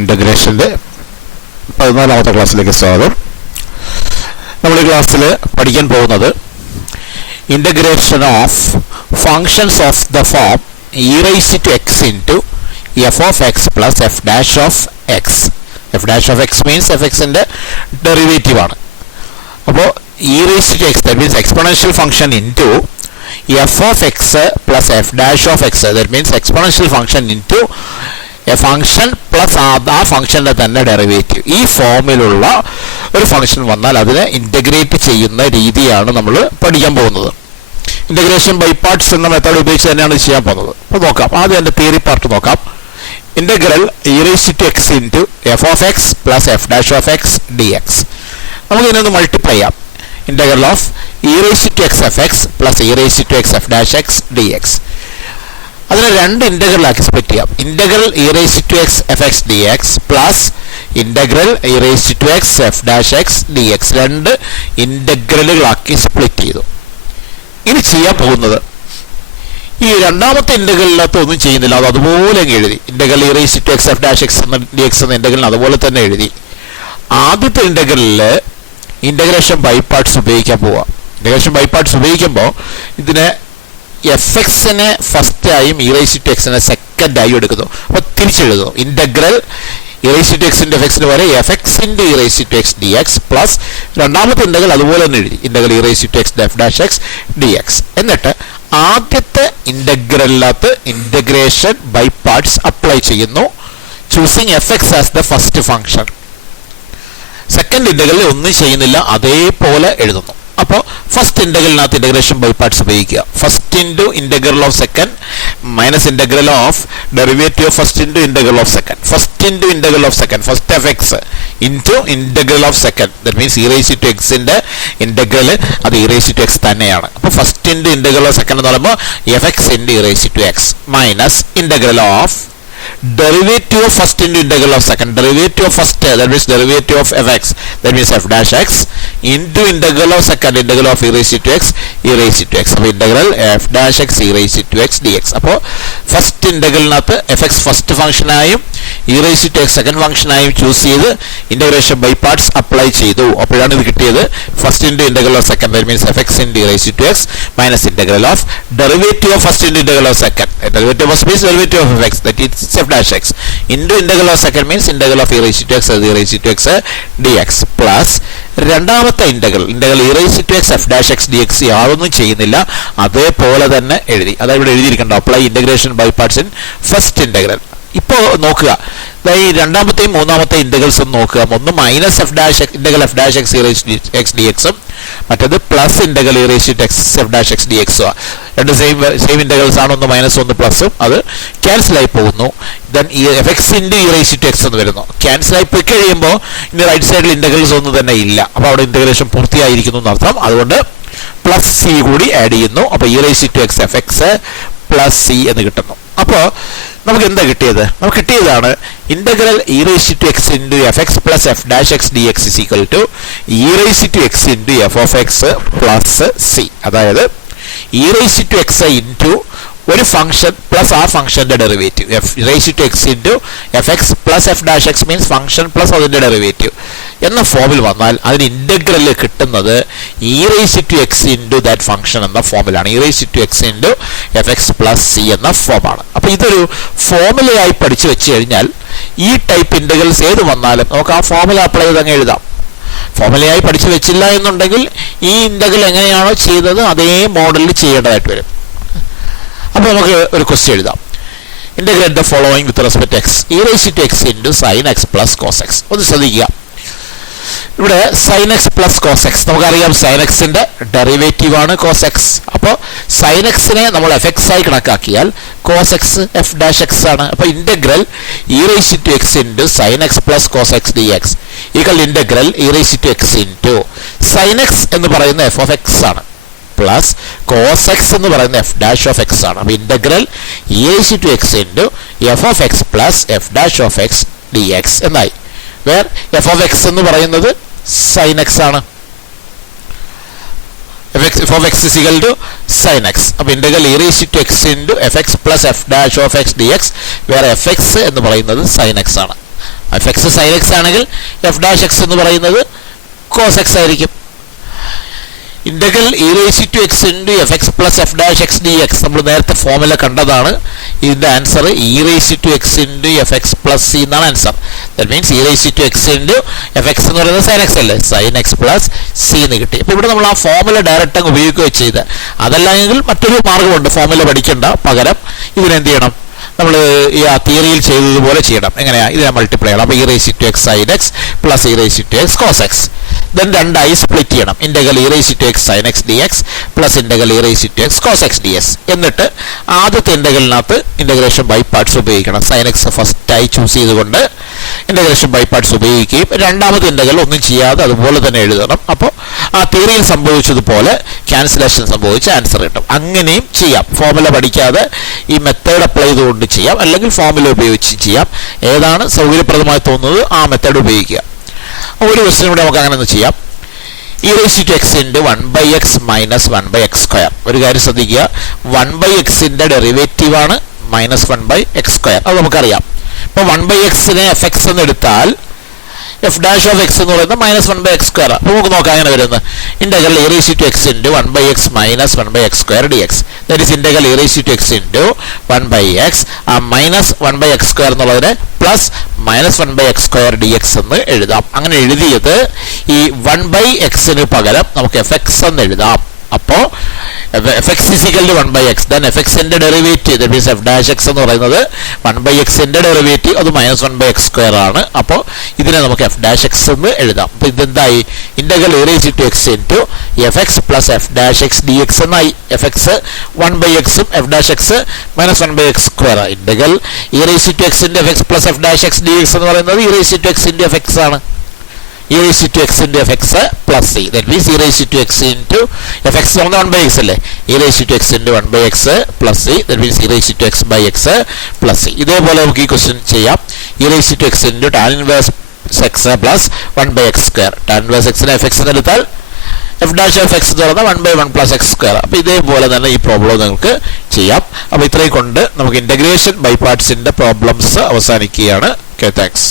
ഇൻ്റഗ്രേഷൻ്റെ 14ാമത്തെ ക്ലാസ്സിലേക്ക് സ്വാഗതം. നമ്മൾ ഈ ക്ലാസ്സിൽ പഠിക്കാൻ പോകുന്നത് integration of functions of the form e raised to x into f of x plus f dash of x. f dash of x means fxൻ്റെ ഡെറിവേറ്റീവ് ആണ്. അപ്പോൾ e raised to x, that means exponential function into f of x plus f dash of x, that means exponential function into a function plus ആ ഫംഗ്ഷൻ്റെ തന്നെ derivative. ഈ ഫോമിലുള്ള ഒരു function വന്നാൽ അതിനെ ഇൻ്റഗ്രേറ്റ് ചെയ്യുന്ന രീതിയാണ് നമ്മൾ പഠിക്കാൻ പോകുന്നത്. ഇൻ്റഗ്രേഷൻ ബൈ പാർട്സ് എന്ന മെത്തേഡ് ഉപയോഗിച്ച് തന്നെയാണ് ചെയ്യാൻ പോകുന്നത്. അപ്പോൾ നോക്കാം, ആദ്യം എൻ്റെ തിയറി പാർട്ട് നോക്കാം. Integral e raised to x into f of x plus f dash of x dx. നമുക്ക് ഇതിനൊന്ന് മൾട്ടിപ്ലൈ ചെയ്യാം. Integral of e raised to x f x plus e raised to x f dash x dx. അതിനെ രണ്ട് ഇൻ്റഗ്രലാക്കി split ചെയ്യാം. Integral e raised to x f x dx plus integral e raised to x f dash x dx. രണ്ട് ഇൻ്റഗ്രലുകളാക്കി split ചെയ്തു. ഇനി ചെയ്യാൻ പോകുന്നത് ഈ രണ്ടാമത്തെ ഇൻ്റഗ്രലിനകത്ത് ഒന്നും ചെയ്യുന്നില്ല, അത് അതുപോലെ അങ്ങ് എഴുതി. Integral e raised to x f dash x എന്ന dx എന്ന ഇൻ്റഗ്രലിന് അതുപോലെ തന്നെ എഴുതി. ആദ്യത്തെ ഇൻ്റഗ്രലിൽ ഇൻ്റഗ്രേഷൻ ബൈ പാർട്സ് ഉപയോഗിക്കാൻ പോവാം. ഇൻ്റഗ്രേഷൻ ബൈ പാർട്സ് ഉപയോഗിക്കുമ്പോൾ ഇതിനെ എഫ് എക്സിനെ ഫസ്റ്റായും e raised to x സെക്കൻഡായും എടുക്കുന്നു. അപ്പോൾ തിരിച്ചെഴുതുന്നു. Integral e raised to x into f x വരെ f x into e raised to x dx plus രണ്ടാമത്തെ ഇൻ്റഗ്രൽ അതുപോലെ തന്നെ എഴുതി. Integral e raised to x f dash x dx. എന്നിട്ട് ആദ്യത്തെ ഇൻ്റഗ്രലിനകത്ത് ഇൻ്റഗ്രേഷൻ ബൈ പാർട്സ് അപ്ലൈ ചെയ്യുന്നു, choosing f x as the first function. Second ഇൻ്റഗ്രലിൽ ഒന്നും ചെയ്യുന്നില്ല, അതേപോലെ എഴുതുന്നു. അപ്പോൾ ഫസ്റ്റ് ഇൻ്റഗ്രലിനകത്ത് ഇൻ്റഗ്രേഷൻ ബൈ പാർട്സ് ഉപയോഗിക്കുക. First into integral of second minus integral of derivative of first into integral of second. First into integral of second, first f x into integral of second, that means e raised to x-ൻ്റെ ഇൻ്റഗ്രൽ അത് e raised to x തന്നെയാണ്. അപ്പോൾ first into integral of second എന്ന് പറയുമ്പോൾ F x into e raised to x minus integral of derivative of first into integral of second, derivative of first, that means derivative of fx, that means f dash x into integral of second, integral of e raised to x, e raised to x. അപ്പോൾ integral f dash x e raised to x dx. അപ്പോൾ first ഇൻ്റഗ്രലിനകത്ത് f x first ഫംഗ്ഷനായും e raised to x second ഫംഗ്ഷനായും choose ചെയ്ത് integration by parts apply ചെയ്തു. അപ്പോഴാണ് ഇത് കിട്ടിയത്. First into integral of second, that means fx into e raised to x minus integral of derivative of first into integral of second, derivative of space derivative of fx, that is f dash x into integral of second means integral of e raised to x as e raised to x dx plus രണ്ടാമത്തെ integral e raised to x f dash x dx യാതൊന്നും ചെയ്യുന്നില്ല, അതേപോലെ തന്നെ എഴുതി. അതായത് ഇവിടെ എഴുതിയിരിക്കണ്ട apply integration by parts in first integral. ഇപ്പോൾ നോക്കുക, ഈ രണ്ടാമത്തെയും മൂന്നാമത്തെ ഇൻ്റഗ്രൽസ് ഒന്ന് നോക്കുക. ഒന്ന് minus f dash integral f dash x e raised to x dxും മറ്റേത് plus integral e raised to x f dash x dxും. രണ്ട് സെയിം ഇൻ്റഗ്രൽസ് ആണ്, ഒന്ന് മൈനസ് ഒന്ന് പ്ലസും. അത് ക്യാൻസൽ ആയി പോകുന്നു. Then F x into e raised to x എന്ന് വരുന്നു. ക്യാൻസൽ ആയി പോയി കഴിയുമ്പോൾ ഇനി റൈറ്റ് സൈഡിൽ ഇൻ്റഗ്രൽസ് ഒന്നും തന്നെ ഇല്ല. അപ്പോൾ അവിടെ ഇൻ്റഗ്രേഷൻ പൂർത്തിയായിരിക്കുന്നു എന്നർത്ഥം. അതുകൊണ്ട് പ്ലസ് സി കൂടി ആഡ് ചെയ്യുന്നു. അപ്പോൾ e raised to x f x plus c എന്ന് കിട്ടുന്നു. അപ്പോൾ നമുക്ക് എന്താ കിട്ടിയത്? നമുക്ക് കിട്ടിയതാണ് integral e raised to x into f x plus f dash x d x is equal to e raised to x into f of x plus c. അതായത് e raised to x into ഒരു function plus ആ ഫംഗ്ഷൻ്റെ derivative f raised to x into f x plus f dash x means function plus അതിൻ്റെ derivative എന്ന ഫോമിൽ വന്നാൽ അതിന് integral കിട്ടുന്നത് e raised to x into that function എന്ന ഫോമിലാണ്. e raised to x into f x plus C എന്ന ഫോമാണ്. അപ്പോൾ ഇതൊരു ഫോമുലയായി പഠിച്ചു വെച്ച് കഴിഞ്ഞാൽ ഈ ടൈപ്പ് ഇൻ്റഗ്രൽസ് ഏത് വന്നാലും നമുക്ക് ആ ഫോമുല അപ്ലൈ ചെയ്ത് അങ്ങ് എഴുതാം. ഫോമുലയായി പഠിച്ചു വെച്ചില്ല എന്നുണ്ടെങ്കിൽ ഈ ഇൻ്റഗ്രൽ എങ്ങനെയാണോ ചെയ്തത് അതേ മോഡലിൽ ചെയ്യേണ്ടതായിട്ട് വരും. അപ്പോൾ നമുക്ക് ഒരു ക്വസ്റ്റ്യൻ എഴുതാം. Integrate the following with respect x e raised to x into sin x plus cos x. ഒന്ന് ശ്രദ്ധിക്കുക, ഇവിടെ sine x plus cos x നമുക്കറിയാം സൈൻ എക്സിൻ്റെ ഡെറിവേറ്റീവ് ആണ് കോസ് എക്സ്. അപ്പോൾ സൈൻ എക്സിനെ നമ്മൾ എഫ് എക്സ് ആയി കണക്കാക്കിയാൽ cos x f dash x ആണ്. അപ്പോൾ integral e raised to x into sine x plus cos x d x equal integral e raised to x into sine x എന്ന് പറയുന്ന f of x ആണ് plus cos x എന്ന് പറയുന്ന f dash of x ആണ്. അപ്പോൾ integral e raised to x into f of x plus f dash of x d x എന്നായി. Where f of x എന്ന് പറയുന്നത് സൈൻ എക്സ് ആണ്. F of x is equal to sine x. അപ്പോൾ integral e raised to x into f x plus f dash of x d x വേറെ F x എന്ന് പറയുന്നത് sine x ആണ്. F x sine x ആണെങ്കിൽ f dash x എന്ന് പറയുന്നത് cos x ആയിരിക്കും. Integral e raise to x into f x plus f dash x d x നമ്മൾ നേരത്തെ ഫോമിൽ കണ്ടതാണ്. ഇതിൻ്റെ answer e raise to x into f x plus c എന്നാണ് answer. That means e raise to x into f x എന്ന് പറയുന്നത് sine x അല്ലേ, sine x plus c എന്ന് കിട്ടി. അപ്പോൾ ഇവിടെ നമ്മൾ ആ ഫോമുല ഡയറക്റ്റ് അങ്ങ് ഉപയോഗിക്കുകയോ ചെയ്ത്, അതല്ലെങ്കിൽ മറ്റൊരു മാർഗ്ഗമുണ്ട്, ഫോമുല പഠിക്കേണ്ട, പകരം ഇതിനെന്ത് ചെയ്യണം, നമ്മൾ ഈ ആ തിയറിയിൽ ചെയ്തതുപോലെ ചെയ്യണം. എങ്ങനെയാ, ഇതിനെ മൾട്ടിപ്ലൈ ചെയ്യണം. അപ്പോൾ e raise to x sine x plus e raise to x cos x, then രണ്ടായി സ്പ്ലിറ്റ് ചെയ്യണം. Integral e raise to x sine x d x plus integral e raise to x cos x d S. എന്നിട്ട് ആദ്യത്തെ ഇന്റഗ്രലിനകത്ത് integration by parts ഉപയോഗിക്കണം. Sine x ഫസ്റ്റായി choose ചെയ്തുകൊണ്ട് integration by parts ഉപയോഗിക്കുകയും രണ്ടാമത്തെ ഇന്റഗ്രൽ ഒന്നും ചെയ്യാതെ അതുപോലെ തന്നെ എഴുതണം. അപ്പോൾ ആ തിയറിയിൽ സംഭവിച്ചതുപോലെ ക്യാൻസലേഷൻ സംഭവിച്ച് ആൻസർ കിട്ടും. അങ്ങനെയും ചെയ്യാം, ഫോമുല പഠിക്കാതെ ഈ മെത്തേഡ് അപ്ലൈ ചെയ്തുകൊണ്ട് ചെയ്യാം, അല്ലെങ്കിൽ ഫോമുല ഉപയോഗിച്ച് ചെയ്യാം. ഏതാണ് സൗകര്യപ്രദമായി തോന്നുന്നത് ആ മെത്തേഡ് ഉപയോഗിക്കുക. ഒരു ക്വസ്റ്റ്യൻ കൂടെ നമുക്ക് അങ്ങനെ ഒന്ന് ചെയ്യാം. E raise to x into 1/x minus 1/x square. ഒരു കാര്യം ശ്രദ്ധിക്കുക, 1/xന്റെ ഡെറിവേറ്റീവാണ് -1/x സ്ക്വയർ, അത് നമുക്കറിയാം. ഇപ്പോൾ 1/xനെ എഫ് എക്സ് എന്ന് എടുത്താൽ എഫ് ഡാഷ് ഓഫ് എക്സ് എന്ന് പറയുന്നത് -1/x സ്ക്വയർ. അപ്പോൾ നമുക്ക് നോക്കാം അങ്ങനെ വരുന്നത്. Integral e raise to x into 1/x minus 1/x square d x. That is integral e raise to x into 1/x ആ -1/x സ്ക്വയർ എന്നുള്ളതിനെ plus -1/x square d x എന്ന് എഴുതാം. അങ്ങനെ എഴുതിയത് ഈ 1/xന് പകരം നമുക്ക് എഫ് എക്സ് എന്ന് എഴുതാം. അപ്പോൾ f x is equal to 1/x, then f എക്സിന്റെ derivative that means f dash x എന്ന് പറയുന്നത് 1/xന്റെ ഡെറിവേറ്റീവ് അത് -1/x സ്ക്വയർ ആണ്. അപ്പോൾ ഇതിനെ നമുക്ക് എഫ് ഡാഷ് എക്സ് എന്ന് എഴുതാം. അപ്പോൾ ഇതെന്തായി, integral e raise to x into f x plus f dash x d x എന്നായി. എഫ് എക്സ് 1/xും f dash x -1/x square. Integral e raise to x into f x plus f dash x d x എന്ന് പറയുന്നത് e raise to x into f x ആണ്. e raised to x into fx plus c. That means e raised to x into fx on the 1/x അല്ലേ, e raised to x into 1/x plus c. That means e raised to x by x plus c. ഇതേപോലെ നമുക്ക് ഈ question ചെയ്യാം. e raised to x into tan inverse x plus 1/x square. tan inverse x നെ fx എന്ന് എടുത്താൽ F dash of x എന്ന് പറയുന്നത് 1/1 plus X square. അപ്പോൾ ഇതേപോലെ തന്നെ ഈ പ്രോബ്ലം നിങ്ങൾക്ക് ചെയ്യാം. അപ്പോൾ ഇത്രയും കൊണ്ട് നമുക്ക് ഇന്റഗ്രേഷൻ ബൈ പാർട്സിന്റെ പ്രോബ്ലംസ് അവസാനിക്കുകയാണ്. Okay, thanks.